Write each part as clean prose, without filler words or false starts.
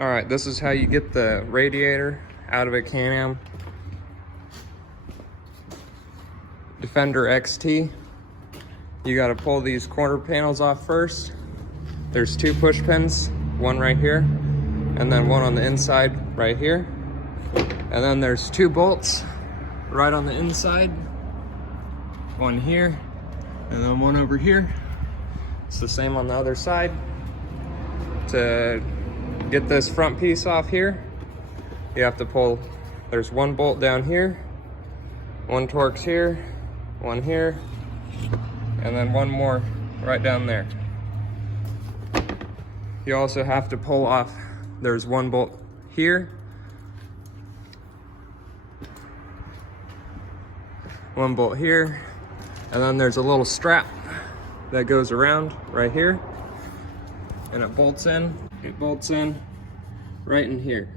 All right, this is how you get the radiator out of a Can-Am Defender XT. You gotta pull these corner panels off first. There's 2 push pins, one right here, and then one on the inside right here. And then there's 2 bolts right on the inside, one here, and then one over here. It's the same on the other side. To get this front piece off here, you have to pull, there's 1 bolt down here, 1 Torx here, 1 here, and then 1 more right down there. You also have to pull off, there's 1 bolt here, 1 bolt here, and then there's a little strap that goes around right here, and it bolts in. It bolts in right in here.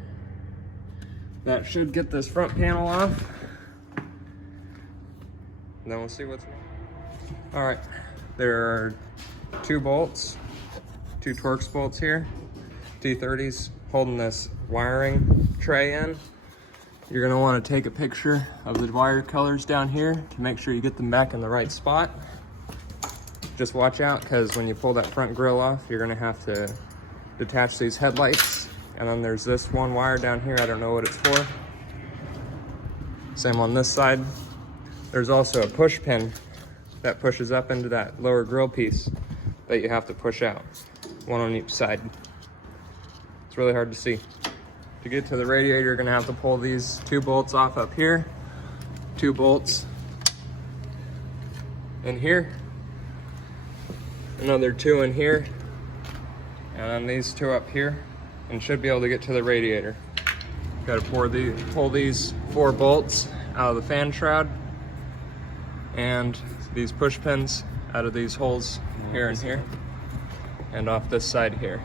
That should get this front panel off. And then we'll see what's wrong. All right, there are 2 bolts, 2 Torx bolts here, T30s holding this wiring tray in. You're gonna wanna take a picture of the wire colors down here to make sure you get them back in the right spot. Just watch out, because when you pull that front grille off, you're gonna have to detach these headlights. And then there's this 1 wire down here, I don't know what it's for. Same on this side. There's also a push pin that pushes up into that lower grille piece that you have to push out, 1 on each side. It's really hard to see. To get to the radiator, you're gonna have to pull these 2 bolts off up here, 2 bolts in here, another 2 in here, and then these 2 up here, and should be able to get to the radiator. Got to pull these 4 bolts out of the fan shroud, and these push pins out of these holes here and here, and off this side here.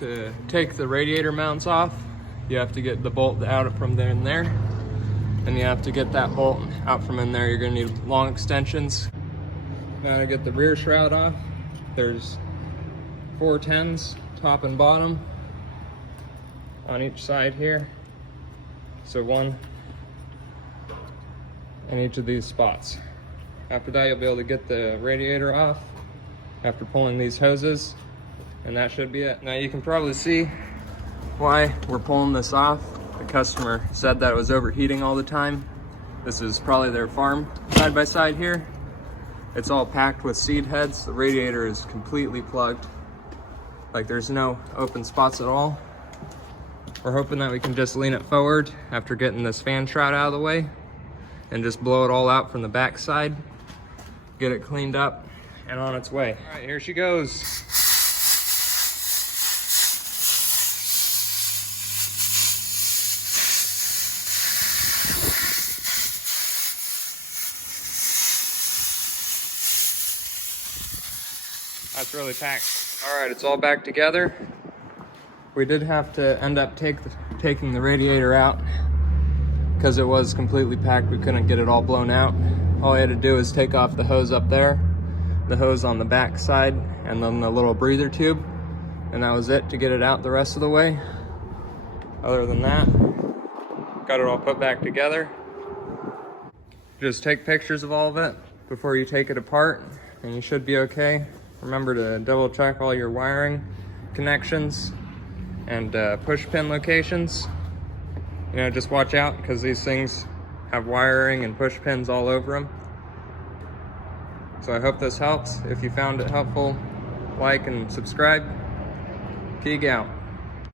To take the radiator mounts off, you have to get the bolt out from there and there, and you have to get that bolt out from in there. You're gonna need long extensions. Now to get the rear shroud off, there's 4 10s, top and bottom, on each side here. So 1 in each of these spots. After that, you'll be able to get the radiator off after pulling these hoses, and that should be it. Now you can probably see why we're pulling this off. The customer said that it was overheating all the time. This is probably their farm side by side here. It's all packed with seed heads. The radiator is completely plugged. Like, there's no open spots at all. We're hoping that we can just lean it forward after getting this fan shroud out of the way and just blow it all out from the back side, get it cleaned up and on its way. All right, here she goes. That's really packed. All right, it's all back together. We did have to end up taking the radiator out because it was completely packed. We couldn't get it all blown out. All I had to do is take off the hose up there, the hose on the back side, and then the little breather tube, and that was it to get it out the rest of the way. Other than that, got it all put back together. Just take pictures of all of it before you take it apart, and you should be okay. Remember to double check all your wiring connections and push pin locations. You know, just watch out, because these things have wiring and push pins all over them. So I hope this helps. If you found it helpful, like and subscribe. Keeg out.